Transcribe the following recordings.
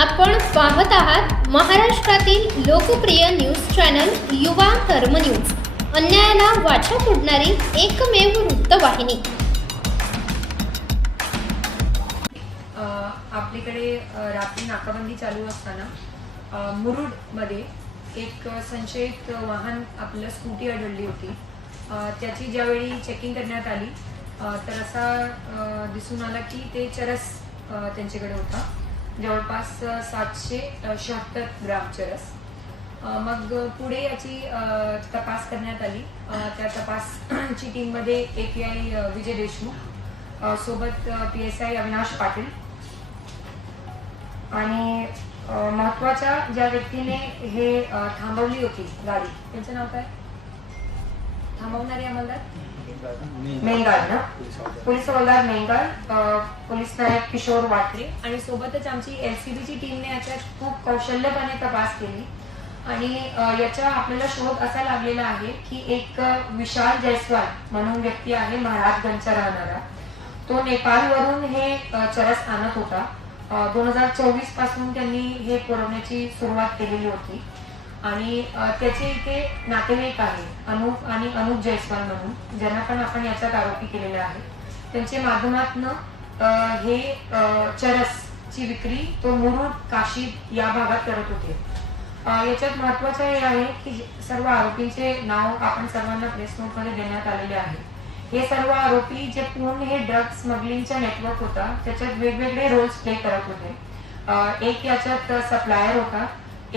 आपण पाहत आहात महाराष्ट्रातील लोकप्रिय न्यूज चॅनल युवा कर्म न्यूज अन्यायाला वाचा फोडणारी एकमेव वृत्तवाहिनी आपल्याकडे रात्री नाकाबंदी चालू असताना मुरुड मध्ये एक संशयित वाहन आपल्याला स्कूटी आढळली होती त्याची ज्यावेळी चेकिंग करण्यात आली तर असा दिसून आला की ते चरस त्यांच्याकडे होता जवळपास सातशे शहात्तर ग्राम चरस मग पुढे याची तपास करण्यात आली त्या तपासची टीममध्ये A P I Vijay Deshmukh सोबत P S I Avinash Patil आणि महत्वाच्या ज्या व्यक्तीने हे थांबवली होती गाडी त्यांचं नाव काय थांबवणारी आम्हाला गाडी ना पोलीस हवालदार मेंगळ पोलीस नायक किशोर वाटले आणि सोबतच आमची एल सी बीची टीमने याच्यात खूप कौशल्यपणे तपास केली आणि याचा आपल्याला शोध असा लागलेला आहे की एक विशाल जयस्वाल म्हणून व्यक्ती आहे महाराजगंजचा राहणारा तो नेपाळवरून हे चरस आणत होता दोन हजार चोवीस पासून त्यांनी हे पुरवण्याची सुरुवात केलेली होती आणि त्याचे इथे नातेवाईक आहे अनुप आणि अनुप जयस्वाल म्हणून ज्यांना पण आपण याच्यात आरोपी केलेला आहे त्यांच्या माध्यमातनं हे चरस ची विक्री तो मुरुड काशी या भागात करत होते याच्यात महत्वाचं हे आहे की सर्व आरोपींचे नाव आपण सर्वांना प्रेस नोटमध्ये देण्यात आलेले आहे हे सर्व आरोपी जे पूर्ण हे ड्रग स्मगलिंगचा नेटवर्क होता त्याच्यात वेगवेगळे रोल्स प्ले करत होते एक याच्यात सप्लायर होता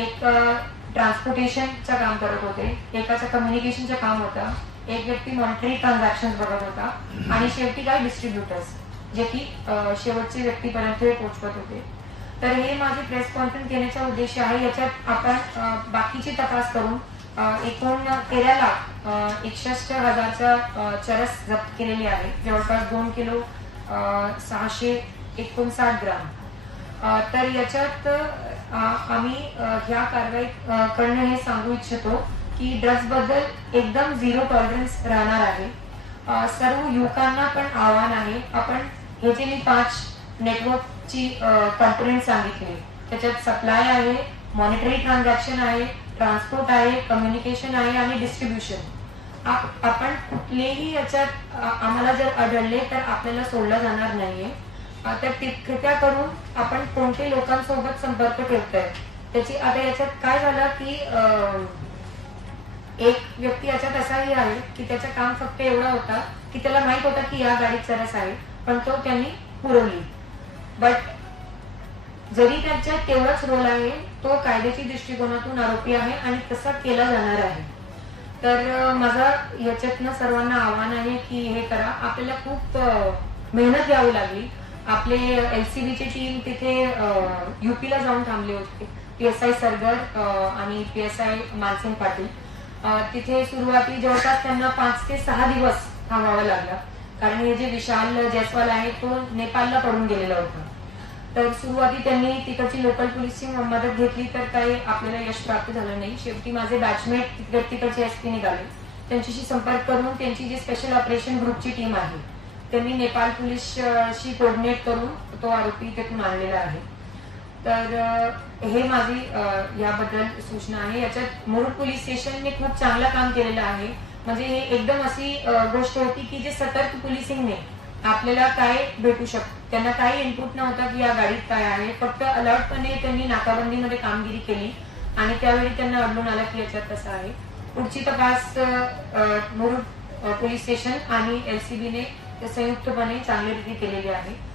एक ट्रान्सपोर्टेशन ट्रान्सपोर्टेशनचं काम करत होते कम्युनिकेशन कम्युनिकेशनचं काम होता एक व्यक्ती मॉनिटरी ट्रान्झॅक्शन बघत होता आणि शेवटी काही डिस्ट्रीब्युटर्स जे की शेवटचे व्यक्तीपर्यंत हे पोहोचवत होते तर हे माझे प्रेस कॉन्फरन्स घेण्याचा उद्देश आहे याच्यात आपण बाकीची तपास करून एकूण तेरा लाख एकसष्ट हजारचा चरस जप्त केलेली आहे जवळपास दोन किलो सहाशे एकोणसाठ ग्राम तर याच्यात आम्ही ह्या कारवाई करणं हे सांगू इच्छितो की बद्दल एकदम झिरो टॉलरन्स राहणार आहे सर्व युवकांना पण आव्हान आहे आपण हे जे मी पाच नेटवर्कची कंपोनेंट सांगितले त्याच्यात सप्लाय आहे मॉनिटरी ट्रान्झॅक्शन आहे ट्रान्सपोर्ट आहे कम्युनिकेशन आहे आणि डिस्ट्रीब्युशन आपण कुठलेही याच्यात आम्हाला जर आढळले तर आपल्याला सोडलं जाणार नाहीये तर कृपया करून आपण कोणते लोकांसोबत संपर्क ठेवतोय त्याची आता याच्यात काय झालं की एक व्यक्ती याच्यात असाही आहे की त्याचं काम फक्त एवढा होता की त्याला माहित होता की या गाडीत सरस आहे पण तो त्यांनी पुरवली बट जरी त्याच्यात तेवढाच रोल आहे तो कायदेशीर दृष्टिकोनातून आरोपी आहे आणि तसा केला जाणार आहे तर माझा याच्यातनं सर्वांना आव्हान आहे की हे करा आपल्याला खूप मेहनत घ्यावी लागली आपले एल सी टीम तिथे युपीला जाऊन थांबले होते पी एस आय सरगर आणि P S I Mansing Patil तिथे सुरुवाती जवळपास त्यांना पाच ते सहा दिवस थांबावं लागला कारण हे जे विशाल जयस्वाल आहे तो नेपाळला पडून गेलेला होता तर सुरुवाती त्यांनी तिकडची लोकल पोलीसची मदत घेतली तर काही आपल्याला यश प्राप्त झालं नाही शेवटी माझे बॅचमेट तिकडे तिकडचे एसपी निघाले त्यांच्याशी संपर्क करून त्यांची जी स्पेशल ऑपरेशन ग्रुपची टीम आहे त्यांनी नेपाळ पोलीसशी कोऑर्डिनेट करून तो आरोपी तिथून आणलेला आहे तर हे माझी याबद्दल सूचना आहे याच्यात मुरुड पोलीस स्टेशनने खूप चांगलं काम केलेलं आहे म्हणजे हे एकदम अशी गोष्ट होती की जे सतर्क पोलिसिंगने आपल्याला काय भेटू शकतो त्यांना काही इनपुट नव्हता की या गाडीत काय आहे फक्त अलर्टपणे त्यांनी नाकाबंदीमध्ये कामगिरी केली आणि त्यावेळी त्यांना आढळून आला की याच्यात तसं आहे पुढची तपास मुरुड पोलीस स्टेशन आणि एलसीबीने संयुक्तपणे चांगल्या रीती केलेली आहे